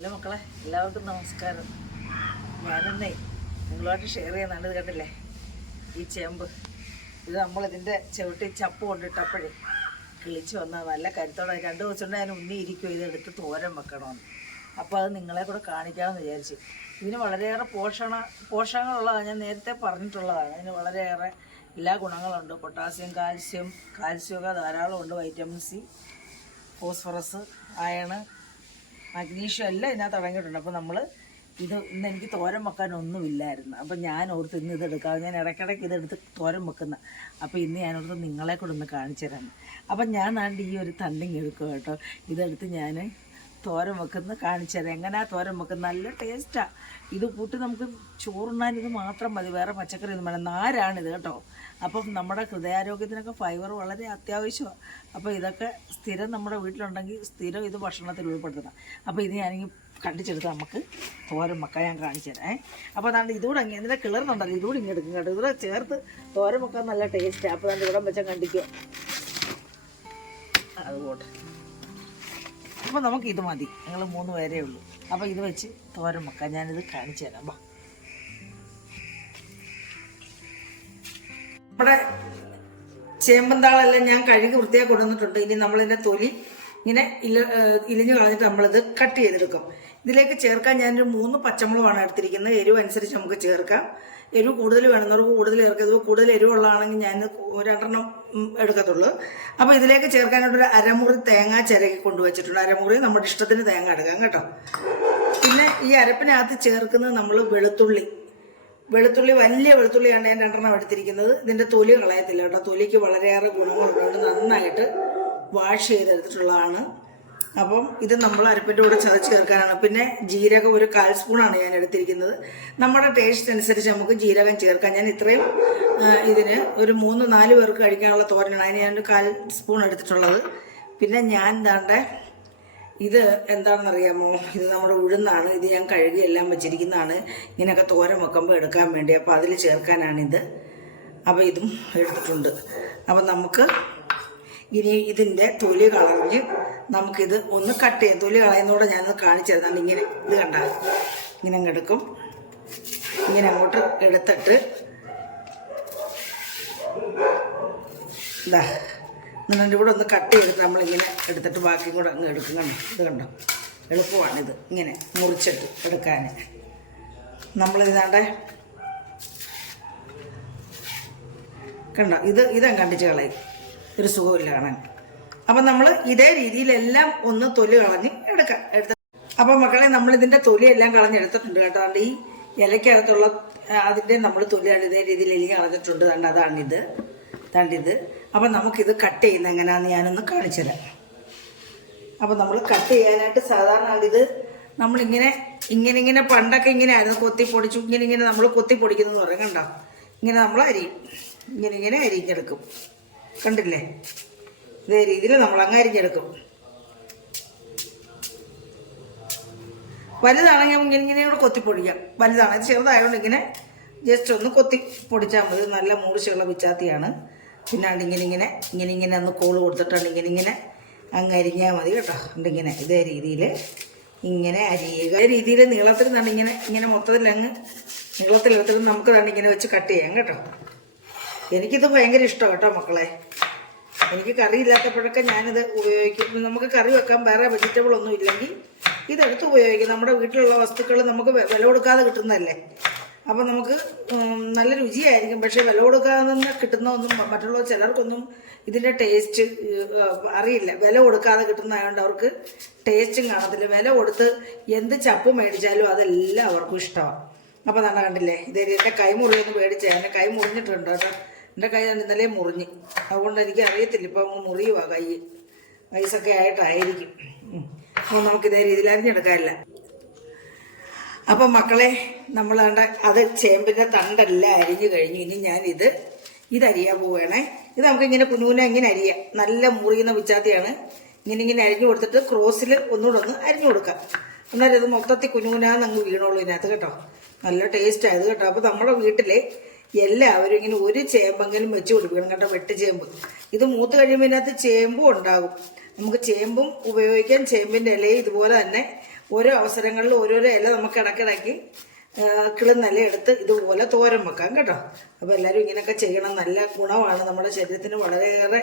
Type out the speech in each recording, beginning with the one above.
Hello മക്കളെ, എല്ലാവർക്കും നമസ്കാരം. ഞാനെന്നേ നിങ്ങളുമായിട്ട് ഷെയർ ചെയ്യുന്നുണ്ട്. ഇത് കണ്ടില്ലേ, ഈ ചേമ്പ് ഇത് നമ്മളിതിൻ്റെ ചവിട്ടി ചപ്പ് കൊണ്ടിട്ടപ്പോഴേ കിളിച്ച് വന്നാൽ നല്ല കരുത്തോടെ 2 ദിവസം കൊണ്ട് ഞാൻ ഉന്നിയിരിക്കും ഇതെടുത്ത് തോരൻ വെക്കണമെന്ന്. അപ്പോൾ അത് നിങ്ങളെ കൂടെ കാണിക്കാമെന്ന് വിചാരിച്ചു. ഇതിന് വളരെയേറെ പോഷകങ്ങളുള്ളതാണ്, ഞാൻ നേരത്തെ പറഞ്ഞിട്ടുള്ളതാണ്. അതിന് വളരെയേറെ എല്ലാ ഗുണങ്ങളുണ്ട്. പൊട്ടാസ്യം, കാൽസ്യമൊക്കെ ധാരാളമുണ്ട്. Vitamin C, phosphorus, iron, magnesium എല്ലാം ഇതിനകത്ത് അടങ്ങിയിട്ടുണ്ട്. അപ്പോൾ ഇന്ന് എനിക്ക് തോരൻ വെക്കാനൊന്നുമില്ലായിരുന്നു. അപ്പം ഞാൻ ഓർത്ത് ഇന്ന് ഇതെടുക്കാം. ഞാൻ ഇടയ്ക്കിടയ്ക്ക് ഇതെടുത്ത് തോരൻ വെക്കുന്ന. അപ്പോൾ ഇന്ന് ഞാനോർത്ത് നിങ്ങളെ കൂടെ ഒന്ന് കാണിച്ചു തരാം. അപ്പം ഞാൻ നാണ്ട് ഈ ഒരു തണ്ടിങ് എടുക്കും കേട്ടോ. ഇതെടുത്ത് ഞാൻ തോരൻ വെക്കുന്ന കാണിച്ചു തരാം. എങ്ങനെയാണ് തോരൻ വെക്കുന്നത്? നല്ല ടേസ്റ്റാണ്. ഇത് കൂട്ടി നമുക്ക് ചോറുണ്ണാൻ ഇത് മാത്രം മതി, വേറെ പച്ചക്കറി ഒന്നും വേണം. നാരാണിത് കേട്ടോ. അപ്പം നമ്മുടെ ഹൃദയാരോഗ്യത്തിനൊക്കെ ഫൈബർ വളരെ അത്യാവശ്യമാണ്. അപ്പോൾ ഇതൊക്കെ സ്ഥിരം നമ്മുടെ വീട്ടിലുണ്ടെങ്കിൽ സ്ഥിരം ഇത് ഭക്ഷണത്തിൽ ഉൾപ്പെടുത്തണം. അപ്പോൾ ഇത് ഞാനിങ്ങനെ കണ്ടിച്ചെടുത്ത് നമുക്ക് തോരൻ വെക്കാൻ ഞാൻ കാണിച്ചു തരാം. അപ്പോൾ അതാണ്ട് ഇതുകൂടെ അങ്ങ് ഇതിൻ്റെ കിളർന്നുണ്ടല്ലോ, ഇതുകൂടി ഇങ്ങനെ എടുക്കും കേട്ടോ. ഇതുകൂടെ ചേർത്ത് തോരൻ വെക്കാൻ നല്ല ടേസ്റ്റാണ്. അപ്പോൾ അതാണ്ട് ഇവിടെ വെച്ചാൽ കണ്ടിക്കോ. അതുകൊണ്ട് അപ്പോൾ നമുക്ക് ഇത് മതി, ഞങ്ങൾ 3 പേരേ ഉള്ളൂ. അപ്പോൾ ഇത് വെച്ച് തോരൻ വെക്കാൻ ഞാനിത് കാണിച്ചു തരാം. വാ, നമ്മുടെ ചേമ്പന്താളെല്ലാം ഞാൻ കഴുകി വൃത്തിയാക്കി കൊണ്ടുവന്നിട്ടുണ്ട്. ഇനി നമ്മളിതിൻ്റെ തൊലി ഇങ്ങനെ ഇലിഞ്ഞു കളഞ്ഞിട്ട് നമ്മളിത് കട്ട് ചെയ്തെടുക്കും. ഇതിലേക്ക് ചേർക്കാൻ ഞാനൊരു 3 പച്ചമുളകാണ് എടുത്തിരിക്കുന്നത്. എരിവ് അനുസരിച്ച് നമുക്ക് ചേർക്കാം. എരിവ് കൂടുതൽ വേണമെന്നവർക്ക് കൂടുതൽ ചേർക്കാം. ഇത് കൂടുതൽ എരിവുള്ളതാണെങ്കിൽ ഞാൻ 2 എടുക്കത്തുള്ളൂ. അപ്പോൾ ഇതിലേക്ക് ചേർക്കാനായിട്ടൊരു അരമുറി തേങ്ങ ചിരകി കൊണ്ടുവച്ചിട്ടുണ്ട്. അരമുറി നമ്മുടെ ഇഷ്ടത്തിന് തേങ്ങ എടുക്കാം കേട്ടോ. പിന്നെ ഈ അരപ്പിനകത്ത് ചേർക്കുന്നത് നമ്മൾ വെളുത്തുള്ളി വലിയ വെളുത്തുള്ളിയാണ് ഞാൻ 2 എടുത്തിരിക്കുന്നത്. ഇതിൻ്റെ തൊലി കളയത്തില്ല കേട്ടോ. തൊലിക്ക് വളരെയേറെ ഗുണങ്ങളുണ്ട്. നന്നായിട്ട് വാഷ് ചെയ്തെടുത്തിട്ടുള്ളതാണ്. അപ്പം ഇത് നമ്മൾ അരപ്പിൻ്റെ കൂടെ ചതച്ച് ചേർക്കാനാണ്. പിന്നെ ജീരകം ഒരു 1/4 സ്പൂണാണ് ഞാൻ എടുത്തിരിക്കുന്നത്. നമ്മുടെ ടേസ്റ്റ് അനുസരിച്ച് നമുക്ക് ജീരകം ചേർക്കാം. ഞാൻ ഇത്രയും ഇതിന് ഒരു 3-4 പേർക്ക് കഴിക്കാനുള്ള തോരനാണ്. അതിന് ഞാനൊരു 1/4 സ്പൂൺ എടുത്തിട്ടുള്ളത്. പിന്നെ ഞാൻ ഇത് എന്താണെന്നറിയാമോ, ഇത് നമ്മുടെ ഉഴുന്നാണ്. ഇത് ഞാൻ കഴുകി എല്ലാം വെച്ചിരിക്കുന്നതാണ്. ഇങ്ങനെയൊക്കെ തോരൻ വെക്കുമ്പോൾ എടുക്കാൻ വേണ്ടി. അപ്പോൾ അതിൽ ചേർക്കാനാണിത്. അപ്പോൾ ഇതും എടുത്തിട്ടുണ്ട്. അപ്പം നമുക്ക് ഇനി ഇതിൻ്റെ തൊലി കളഞ്ഞ് നമുക്കിത് ഒന്ന് കട്ട് ചെയ്യാം. തൊലി കളയുന്നതോടെ ഞാനത് കാണിച്ചു തരുന്നുണ്ട്. ഇങ്ങനെ ഇത് കണ്ട, ഇങ്ങനെ അങ്ങ് എടുക്കും. ഇങ്ങനെ അങ്ങോട്ട് എടുത്തിട്ട് ഇതാ എന്നിട്ട് ഇവിടെ ഒന്ന് കട്ട് ചെയ്തിട്ട് നമ്മളിങ്ങനെ എടുത്തിട്ട് ബാക്കിയും കൂടെ അങ്ങ് എടുക്കും. കണ്ടോ, ഇത് കണ്ടോ, എളുപ്പമാണിത് ഇങ്ങനെ മുറിച്ചിട്ട് എടുക്കാൻ. നമ്മളിതാണ്ട് കണ്ടോ, ഇതങ്ങ് കണ്ടിച്ച് കളയും, ഒരു സുഖമില്ല കാണാൻ. അപ്പം നമ്മൾ ഇതേ രീതിയിലെല്ലാം ഒന്ന് തൊലി കളഞ്ഞ് എടുത്ത്. അപ്പം മക്കളെ, നമ്മളിതിൻ്റെ തൊലിയെല്ലാം കളഞ്ഞെടുത്തിട്ടുണ്ട് കേട്ടോ. അതുകൊണ്ട് ഈ ഇലയ്ക്കകത്തുള്ള അതിൻ്റെ നമ്മൾ തൊലിയാണ് ഇതേ രീതിയിൽ എലിഞ്ഞ് കളഞ്ഞിട്ടുണ്ട്. താണ്ടിത്. അപ്പം നമുക്കിത് കട്ട് ചെയ്യുന്ന എങ്ങനെയാണെന്ന് ഞാനൊന്ന് കാണിച്ചു തരാം. അപ്പം നമ്മൾ കട്ട് ചെയ്യാനായിട്ട് സാധാരണ ഇത് നമ്മളിങ്ങനെ പണ്ടൊക്കെ ഇങ്ങനെ ആയിരുന്നു, കൊത്തിപ്പൊടിച്ചു ഇങ്ങനെ നമ്മൾ കൊത്തിപ്പൊടിക്കുന്നതെന്ന് പറയും. കണ്ടോ, ഇങ്ങനെ നമ്മൾ അരിയും, ഇങ്ങനെ അരിഞ്ഞെടുക്കും. കണ്ടില്ലേ, ഇതേ രീതിയിൽ നമ്മൾ അങ്ങ് അരിഞ്ഞെടുക്കും. വലുതാണെങ്കിൽ ഇങ്ങനെ കൂടെ കൊത്തിപ്പൊടിക്കാം. വലുതാണ്, ചെറുതായതുകൊണ്ട് ഇങ്ങനെ ജസ്റ്റ് ഒന്ന് കൊത്തിപ്പൊടിച്ചാൽ മതി. നല്ല മൂർച്ചയുള്ള പിച്ചാത്തിയാണ്. പിന്നെ ഇങ്ങനെ ഒന്ന് കോള് കൊടുത്തിട്ടാണ് ഇങ്ങനെ അങ്ങ് അരിഞ്ഞാൽ മതി കേട്ടോ. ഇങ്ങനെ ഇതേ രീതിയിൽ ഇങ്ങനെ അരിയുക. ഇതേ രീതിയിൽ നീളത്തിൽ തന്നെ ഇങ്ങനെ മൊത്തത്തിൽ അങ്ങ് നീളത്തിലെടുത്തിട്ട് നമുക്ക് തന്നെ ഇങ്ങനെ വെച്ച് കട്ട് ചെയ്യാം കേട്ടോ. എനിക്കിത് ഭയങ്കര ഇഷ്ടമാണ് കേട്ടോ മക്കളെ. എനിക്ക് കറി ഇല്ലാത്തപ്പോഴൊക്കെ ഞാനിത് ഉപയോഗിക്കും. നമുക്ക് കറി വെക്കാൻ വേറെ വെജിറ്റബിൾ ഒന്നും ഇല്ലെങ്കിൽ ഇതെടുത്ത് ഉപയോഗിക്കും. നമ്മുടെ വീട്ടിലുള്ള വസ്തുക്കൾ നമുക്ക് വില കൊടുക്കാതെ കിട്ടുന്നതല്ലേ. അപ്പം നമുക്ക് നല്ല രുചിയായിരിക്കും. പക്ഷേ വില കൊടുക്കാതെ നിന്ന് കിട്ടുന്നതൊന്നും മറ്റുള്ള ചിലർക്കൊന്നും ഇതിൻ്റെ ടേസ്റ്റ് അറിയില്ല. വില കൊടുക്കാതെ കിട്ടുന്നതായതുകൊണ്ട് അവർക്ക് ടേസ്റ്റും കാണത്തില്ല. വില കൊടുത്ത് എന്ത് ചപ്പ് മേടിച്ചാലും അതെല്ലാം അവർക്കും ഇഷ്ടമാണ്. അപ്പോൾ തന്നെ കണ്ടില്ലേ, ഇതേ എൻ്റെ കൈ മുറിയൊന്ന് മേടിച്ചാൽ എൻ്റെ കൈ മുറിഞ്ഞിട്ടുണ്ട് കേട്ടോ. എൻ്റെ കൈ ഇന്നലെ മുറിഞ്ഞ്, അതുകൊണ്ട് എനിക്ക് അറിയത്തില്ല. ഇപ്പം അങ്ങ് മുറിയുവാ കൈ, വയസ്സൊക്കെ ആയിട്ടായിരിക്കും. അപ്പോൾ നമുക്കിതേ രീതിയിൽ അരിഞ്ഞെടുക്കാനില്ല. അപ്പം മക്കളെ, നമ്മൾ അത് ചേമ്പിൻ്റെ തണ്ടെല്ലാം അരിഞ്ഞു കഴിഞ്ഞു. ഇനി ഞാൻ ഇതരിയാൻ പോവുകയാണേ. ഇത് നമുക്കിങ്ങനെ കുഞ്ഞുകുഞ്ഞ ഇങ്ങനെ അരിയാം. നല്ല മുറിയുന്ന പിച്ചാത്തിയാണ്. ഇങ്ങനെ അരിഞ്ഞു കൊടുത്തിട്ട് ക്രോസിൽ ഒന്നുകൂടെ ഒന്ന് അരിഞ്ഞു കൊടുക്കാം. എന്നാലും ഇത് മൊത്തത്തിൽ കുഞ്ഞുകുഞ്ഞാന്ന് അങ്ങ് വീണോളൂ ഇതിനകത്ത് കേട്ടോ. നല്ല ടേസ്റ്റായത് കേട്ടോ. അപ്പോൾ നമ്മുടെ വീട്ടിൽ എല്ലാവരും ഇങ്ങനെ ഒരു ചേമ്പെങ്കിലും വെച്ച് കൊടുക്കണം കേട്ടോ. വെട്ടുചേമ്പ് ഇത് മൂത്ത് കഴിയുമ്പോൾ ഇതിനകത്ത് ചേമ്പും ഉണ്ടാകും. നമുക്ക് ചേമ്പും ഉപയോഗിക്കാം. ചേമ്പിൻ്റെ ഇലയും ഇതുപോലെ തന്നെ ഓരോ അവസരങ്ങളിൽ ഓരോരോ ഇല നമുക്ക് ഇടയ്ക്കിടയ്ക്ക് കിളുന്നല എടുത്ത് ഇതുപോലെ തോരൻ വെക്കാം കേട്ടോ. അപ്പോൾ എല്ലാവരും ഇങ്ങനെയൊക്കെ ചെയ്യണം. നല്ല ഗുണമാണ് നമ്മുടെ ശരീരത്തിന്. വളരെയേറെ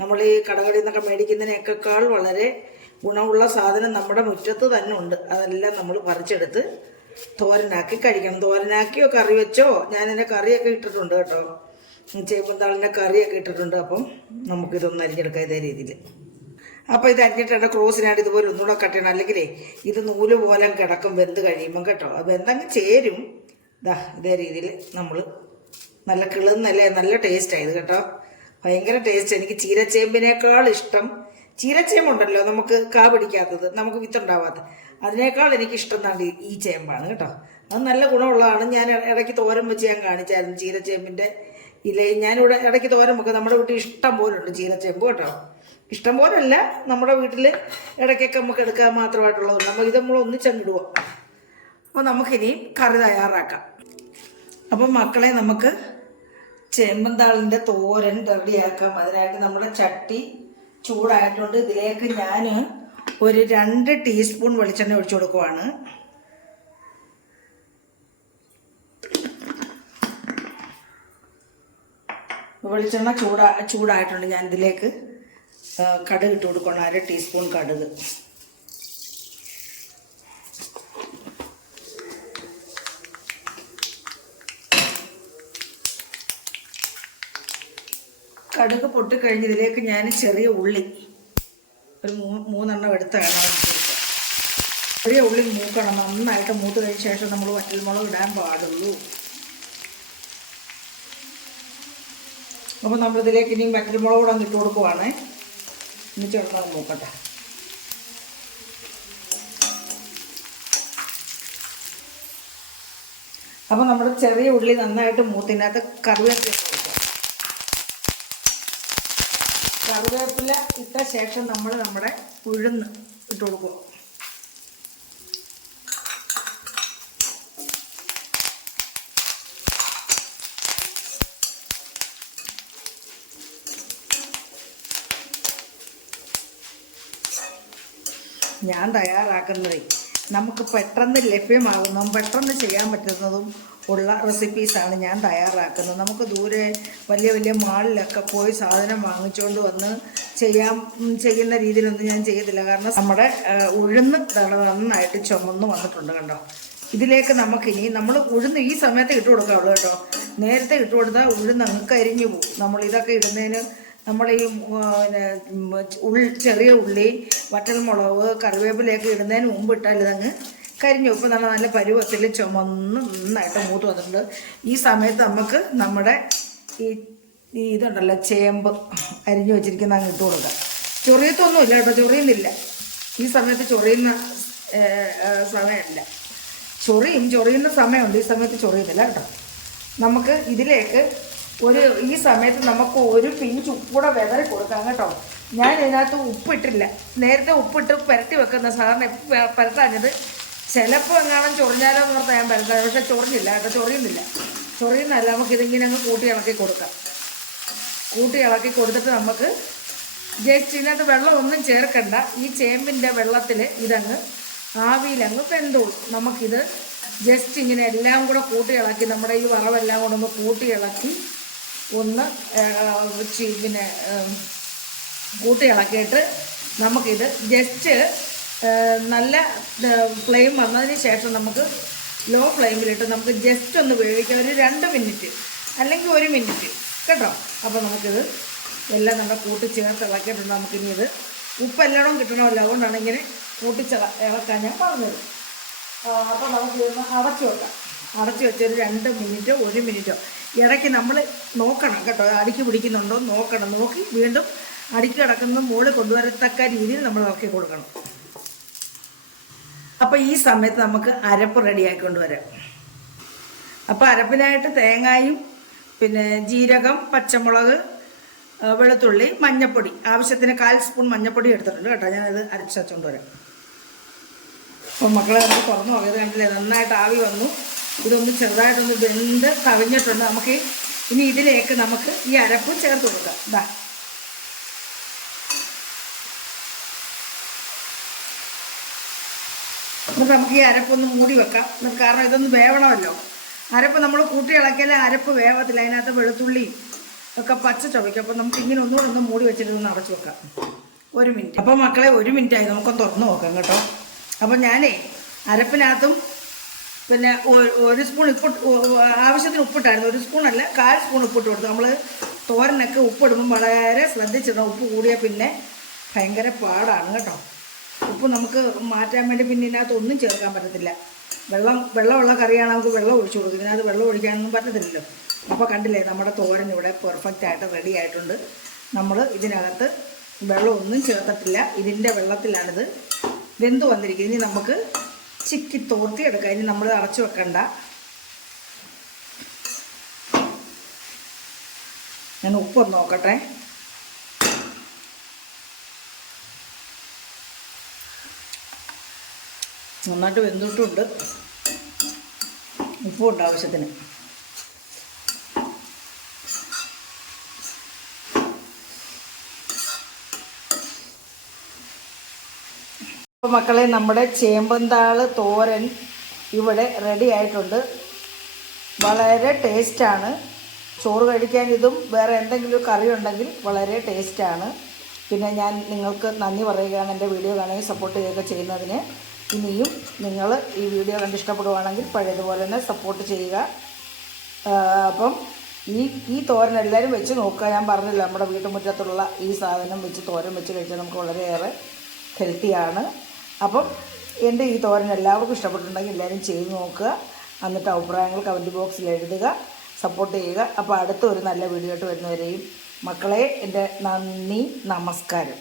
നമ്മൾ ഈ കടകളിൽ നിന്നൊക്കെ മേടിക്കുന്നതിനേക്കാൾ വളരെ ഗുണമുള്ള സാധനം നമ്മുടെ മുറ്റത്ത് തന്നെ ഉണ്ട്. അതെല്ലാം നമ്മൾ പറിച്ചെടുത്ത് തോരനാക്കി കഴിക്കണം. തോരനാക്കിയോ കറി വെച്ചോ, ഞാനെൻ്റെ കറിയൊക്കെ ഇട്ടിട്ടുണ്ട് കേട്ടോ. ചേമ്പന്താളിൻ്റെ കറിയൊക്കെ ഇട്ടിട്ടുണ്ട്. അപ്പം നമുക്കിതൊന്ന് അരിഞ്ഞെടുക്കാം ഇതേ രീതിയിൽ. അപ്പോൾ ഇത് അരിഞ്ഞിട്ട് ക്രോസിനായിട്ട് ഇതുപോലെ ഒന്നുകൂടെ കട്ട് ചെയ്യണം. അല്ലെങ്കിലേ ഇത് നൂല് പോലെ കിടക്കും വെന്ത് കഴിയുമ്പം കേട്ടോ. അത് വെന്തങ്ങ് ചേരും. ഇതേ രീതിയിൽ നമ്മൾ നല്ല കിളുന്നല്ലേ, നല്ല ടേസ്റ്റായത് കേട്ടോ. ഭയങ്കര ടേസ്റ്റ്. എനിക്ക് ചീരച്ചേമ്പിനേക്കാൾ ഇഷ്ടം, ചീരച്ചേമ്പുണ്ടല്ലോ നമുക്ക് കാ പിടിക്കാത്തത്, നമുക്ക് വിത്തുണ്ടാവാത്തത്, അതിനേക്കാൾ എനിക്കിഷ്ടം എന്നാണ് ഈ ചേമ്പാണ് കേട്ടോ. അത് നല്ല ഗുണമുള്ളതാണ്. ഞാൻ ഇടയ്ക്ക് തോരൻ വെച്ച് ഞാൻ കാണിച്ചായിരുന്നു ചീരച്ചേമ്പിൻ്റെ ഇലയും. ഞാനിവിടെ ഇടയ്ക്ക് തോരൻ വെക്കും. നമ്മുടെ വീട്ടിൽ ഇഷ്ടം പോലെ ഉണ്ട് ചീരച്ചേമ്പ് കേട്ടോ. ഇഷ്ടം പോലല്ല, നമ്മുടെ വീട്ടിൽ ഇടയ്ക്കൊക്കെ നമുക്ക് എടുക്കാൻ മാത്രമായിട്ടുള്ളതുണ്ട്. അപ്പോൾ ഇത് നമ്മൾ ഒന്നിച്ചങ്ങിടുക. അപ്പോൾ നമുക്കിനി കറി തയ്യാറാക്കാം. അപ്പം മക്കളെ, നമുക്ക് ചേമ്പന്താളിൻ്റെ തോരൻ റെഡിയാക്കാം. അതിനായിട്ട് നമ്മുടെ ചട്ടി ചൂടായിട്ടുണ്ട്. ഇതിലേക്ക് ഞാൻ ഒരു 2 ടീസ്പൂൺ വെളിച്ചെണ്ണ ഒഴിച്ചു കൊടുക്കുവാണ്. വെളിച്ചെണ്ണ ചൂടായിട്ടുണ്ട്. ഞാൻ ഇതിലേക്ക് കടുക് ഇട്ട് കൊടുക്കണം. 1/2 ടീസ്പൂൺ കടുക്. കടുക് പൊട്ടിക്കഴിഞ്ഞ് ഇതിലേക്ക് ഞാൻ ചെറിയ ഉള്ളി ഒരു 3 എണ്ണം എടുത്താണ് കൊടുക്കുക. ചെറിയ ഉള്ളി മൂക്കണം. നന്നായിട്ട് മൂത്ത് കഴിഞ്ഞ ശേഷം നമ്മൾ വറ്റൽമുളക് ഇടാൻ പാടുള്ളൂ. അപ്പോൾ നമ്മളിതിലേക്ക് ഇനിയും വറ്റൽമുളക് കൂടെ ഇട്ട് കൊടുക്കുവാണ്. ഇനി ചെറുതായി നോക്കട്ടെ. അപ്പോൾ നമ്മുടെ ചെറിയ ഉള്ളി നന്നായിട്ട് മൂത്തിനകത്ത് കറിവേപ്പില കൊടുക്കുക. കറിവേപ്പില ഇട്ട ശേഷം നമ്മൾ നമ്മുടെ ഉഴുന്ന് ഇട്ട് കൊടുക്കുക. ഞാൻ തയ്യാറാക്കുന്നത് നമുക്ക് പെട്ടെന്ന് ലഭ്യമാകുന്നതും പെട്ടെന്ന് ചെയ്യാൻ പറ്റുന്നതും ഉള്ള റെസിപ്പീസാണ് ഞാൻ തയ്യാറാക്കുന്നത്. നമുക്ക് ദൂരെ വലിയ വലിയ മാളിലൊക്കെ പോയി സാധനം വാങ്ങിച്ചുകൊണ്ട് വന്ന് ചെയ്യുന്ന രീതിയിലൊന്നും ഞാൻ ചെയ്യത്തില്ല. കാരണം നമ്മുടെ ഉഴുന്ന് നന്നായിട്ട് ചുമന്ന് വന്നിട്ടുണ്ട് കണ്ടോ. ഇതിലേക്ക് നമുക്കിനി നമ്മൾ ഉഴുന്ന് ഈ സമയത്ത് ഇട്ട് കൊടുക്കാവുള്ളൂ കേട്ടോ. നേരത്തെ ഇട്ട് കൊടുത്താൽ ഉഴുന്ന് അങ്ങ് കരിഞ്ഞു പോകും. നമ്മൾ ഇതൊക്കെ ഇടുന്നതിന് നമ്മൾ ഈ ചെറിയ ഉള്ളി, വറ്റൽമുളക്, കറിവേപ്പിലയൊക്കെ ഇടുന്നതിന് മുമ്പ് ഇട്ടാൽ ഇതങ്ങ് കരിഞ്ഞു. ഇപ്പം നല്ല പരുവത്തിൽ ചുമന്ന് നന്നായിട്ട് മൂത്ത് വന്നിട്ടുണ്ട്. ഈ സമയത്ത് നമുക്ക് നമ്മുടെ ഇതുണ്ടല്ലോ ചേമ്പ് അരിഞ്ഞു വെച്ചിരിക്കുന്ന അങ്ങ് ഇട്ട് കൊടുക്കാം. ചൊറിയത്തൊന്നുമില്ല കേട്ടോ, ചൊറിയുന്നില്ല. ഈ സമയത്ത് ചൊറിയുന്ന സമയമല്ല. ചൊറിയുന്ന സമയമുണ്ട്, ഈ സമയത്ത് ചൊറിയുന്നില്ല കേട്ടോ. നമുക്ക് ഇതിലേക്ക് ഈ സമയത്ത് നമുക്ക് ഒരു പിഞ്ച് ഉപ്പൂടെ വെതറി കൊടുക്കാം കേട്ടോ. ഞാൻ ഇതിനകത്ത് ഉപ്പിട്ടില്ല. നേരത്തെ ഉപ്പിട്ട് പുരട്ടി വെക്കുന്ന സാധാരണ പുരട്ടാഞ്ഞത് ചിലപ്പോൾ എങ്ങാനും ചൊറിഞ്ഞാലോ എന്ന് പറഞ്ഞാൽ ഞാൻ പരത്താം. പക്ഷെ ചൊറിഞ്ഞില്ല കേട്ടോ, ചൊറിയുന്നല്ല. നമുക്കിതിങ്ങനെ അങ്ങ് കൂട്ടി ഇളക്കി കൊടുക്കാം. കൂട്ടി ഇളക്കി കൊടുത്തിട്ട് നമുക്ക് ജസ്റ്റ് ഇതിനകത്ത് വെള്ളം ഒന്നും ചേർക്കണ്ട. ഈ ചേമ്പിൻ്റെ വെള്ളത്തിൽ ഇതങ്ങ് ആവിയിലങ്ങ് വെന്തോളും. നമുക്കിത് ജസ്റ്റ് ഇങ്ങനെ എല്ലാം കൂടെ കൂട്ടി ഇളക്കി, നമ്മുടെ ഈ വറവെല്ലാം കൂടെ ഒന്ന് കൂട്ടി ഇളക്കി ഒന്ന് പിന്നെ കൂട്ടി ഇളക്കിയിട്ട് നമുക്കിത് ജസ്റ്റ് നല്ല ഫ്ലെയിം വന്നതിന് ശേഷം നമുക്ക് ലോ ഫ്ലെയിമിലിട്ട് നമുക്ക് ജസ്റ്റ് ഒന്ന് വേവിക്കാം. ഒരു 2 മിനിറ്റ് അല്ലെങ്കിൽ 1 മിനിറ്റ് കേട്ടോ. അപ്പോൾ നമുക്കിത് എല്ലാം നമ്മൾ കൂട്ടി ചേർത്ത് ഇളക്കിയിട്ടുണ്ട്. നമുക്കിനി ഇത് ഉപ്പെല്ലാം കിട്ടണമല്ലോ, അതുകൊണ്ടാണ് ഇങ്ങനെ കൂട്ടിച്ച് ഇളക്കാൻ ഞാൻ പറഞ്ഞത്. അപ്പോൾ നമുക്ക് ഇതൊന്ന് അടച്ചു വെക്കാം. അടച്ചു വെച്ചൊരു 2 മിനിറ്റോ 1 മിനിറ്റോ ഇടയ്ക്ക് നമ്മൾ നോക്കണം കേട്ടോ. അടിക്ക് പിടിക്കുന്നുണ്ടോ നോക്കണം. നോക്കി വീണ്ടും അടിക്ക് കിടക്കുന്നത് മുകളിൽ കൊണ്ടുവരത്തക്ക രീതിയിൽ നമ്മൾ ഇളക്കി കൊടുക്കണം. അപ്പോൾ ഈ സമയത്ത് നമുക്ക് അരപ്പ് റെഡിയാക്കിക്കൊണ്ട് വരാം. അപ്പോൾ അരപ്പിനായിട്ട് തേങ്ങായും പിന്നെ ജീരകം, പച്ചമുളക്, വെളുത്തുള്ളി, മഞ്ഞൾപ്പൊടി, ആവശ്യത്തിന് 1/4 സ്പൂൺ മഞ്ഞൾപ്പൊടി എടുത്തിട്ടുണ്ട് കേട്ടോ. ഞാനത് അരച്ചുകൊണ്ട് വരാം. അപ്പം മക്കളെ നമുക്ക് തുറന്നു പോയത് കണ്ടില്ലേ, നന്നായിട്ട് ആവി വന്നു. ഇതൊന്ന് ചെറുതായിട്ടൊന്ന് വെന്ത് കവിഞ്ഞിട്ടുണ്ട്. നമുക്ക് ഇനി ഇതിലേക്ക് നമുക്ക് ഈ അരപ്പ് ചേർത്ത് കൊടുക്കാം. ഇതാ എന്നിട്ട് നമുക്ക് ഈ അരപ്പൊന്ന് മൂടി വെക്കാം. കാരണം ഇതൊന്ന് വേവണമല്ലോ. അരപ്പ് നമ്മൾ കൂട്ടി ഇളക്കിയാൽ അരപ്പ് വേവത്തില്ല. അതിനകത്ത് വെളുത്തുള്ളി ഒക്കെ പച്ച ചുവയ്ക്കും. അപ്പോൾ നമുക്ക് ഇങ്ങനെ ഒന്നുകൂടെ ഒന്ന് മൂടി വെച്ചിട്ട് ഒന്ന് അടച്ചു വെക്കാം 1 മിനിറ്റ്. അപ്പോൾ മക്കളെ 1 മിനിറ്റായി, നമുക്കൊന്ന് തുറന്ന് നോക്കാം കേട്ടോ. അപ്പോൾ ഞാനേ അരപ്പിനകത്തും പിന്നെ 1 സ്പൂൺ ആവശ്യത്തിന് ഉപ്പിട്ടായിരുന്നു. 1 സ്പൂണല്ല, 1/4 സ്പൂൺ ഉപ്പിട്ട് കൊടുത്തു. നമ്മൾ തോരനൊക്കെ ഉപ്പിടുമ്പം വളരെ ശ്രദ്ധിച്ചിടണം. ഉപ്പ് കൂടിയാൽ പിന്നെ ഭയങ്കര പാടാണ് കേട്ടോ. ഉപ്പ് നമുക്ക് മാറ്റാൻ വേണ്ടി പിന്നെ ഇതിനകത്ത് ഒന്നും ചേർക്കാൻ പറ്റത്തില്ല. വെള്ളമുള്ള കറിയാണ്, നമുക്ക് വെള്ളം ഒഴിച്ചു കൊടുക്കും. ഇതിനകത്ത് വെള്ളം ഒഴിക്കാനൊന്നും പറ്റത്തില്ലല്ലോ. അപ്പോൾ കണ്ടില്ലേ, നമ്മുടെ തോരൻ ഇവിടെ പെർഫെക്റ്റ് ആയിട്ട് റെഡി ആയിട്ടുണ്ട്. നമ്മൾ ഇതിനകത്ത് വെള്ളമൊന്നും ചേർത്തിട്ടില്ല. ഇതിൻ്റെ വെള്ളത്തിലാണിത് വെന്ത് വന്നിരിക്കുന്നത്. ഇനി നമുക്ക് ചിക്കി തോർത്തി എടുക്കാം. ഇനി നമ്മൾ അടച്ചു വെക്കണ്ട. ഞാൻ ഉപ്പൊന്ന് നോക്കട്ടെ. നന്നായിട്ട് വെന്തിട്ടുണ്ട്. ഉപ്പുണ്ട് ആവശ്യത്തിന്. അപ്പോൾ മക്കളെ, നമ്മുടെ ചേമ്പന്താള് തോരൻ ഇവിടെ റെഡി ആയിട്ടുണ്ട്. വളരെ ടേസ്റ്റാണ്. ചോറ് കഴിക്കാൻ ഇതും വേറെ എന്തെങ്കിലും കറി ഉണ്ടെങ്കിൽ വളരെ ടേസ്റ്റാണ്. പിന്നെ ഞാൻ നിങ്ങൾക്ക് നന്ദി പറയുകയാണ് എൻ്റെ വീഡിയോ കാണുകയും സപ്പോർട്ട് ചെയ്യുകയൊക്കെ ചെയ്യുന്നതിന്. ഇനിയും നിങ്ങൾ ഈ വീഡിയോ കണ്ട് ഇഷ്ടപ്പെടുവാണെങ്കിൽ പഴയതുപോലെ തന്നെ സപ്പോർട്ട് ചെയ്യുക. അപ്പം ഈ തോരൻ എല്ലാവരും വെച്ച് നോക്കുക. ഞാൻ പറഞ്ഞില്ല, നമ്മുടെ വീട്ടുമുറ്റത്തുള്ള ഈ സാധനം വെച്ച് തോരൻ വെച്ച് കഴിച്ചാൽ നമുക്ക് വളരെയേറെ ഹെൽത്തിയാണ്. അപ്പം എൻ്റെ ഈ തോരൻ എല്ലാവർക്കും ഇഷ്ടപ്പെട്ടിട്ടുണ്ടെങ്കിൽ എല്ലാവരും ചെയ്ത് നോക്കുക. എന്നിട്ട് അഭിപ്രായങ്ങൾ കമൻറ്റ് ബോക്സിൽ എഴുതുക, സപ്പോർട്ട് ചെയ്യുക. അപ്പോൾ അടുത്ത ഒരു നല്ല വീഡിയോ ആയിട്ട് വരുന്നവരെയും മക്കളെ, എൻ്റെ നന്ദി, നമസ്കാരം.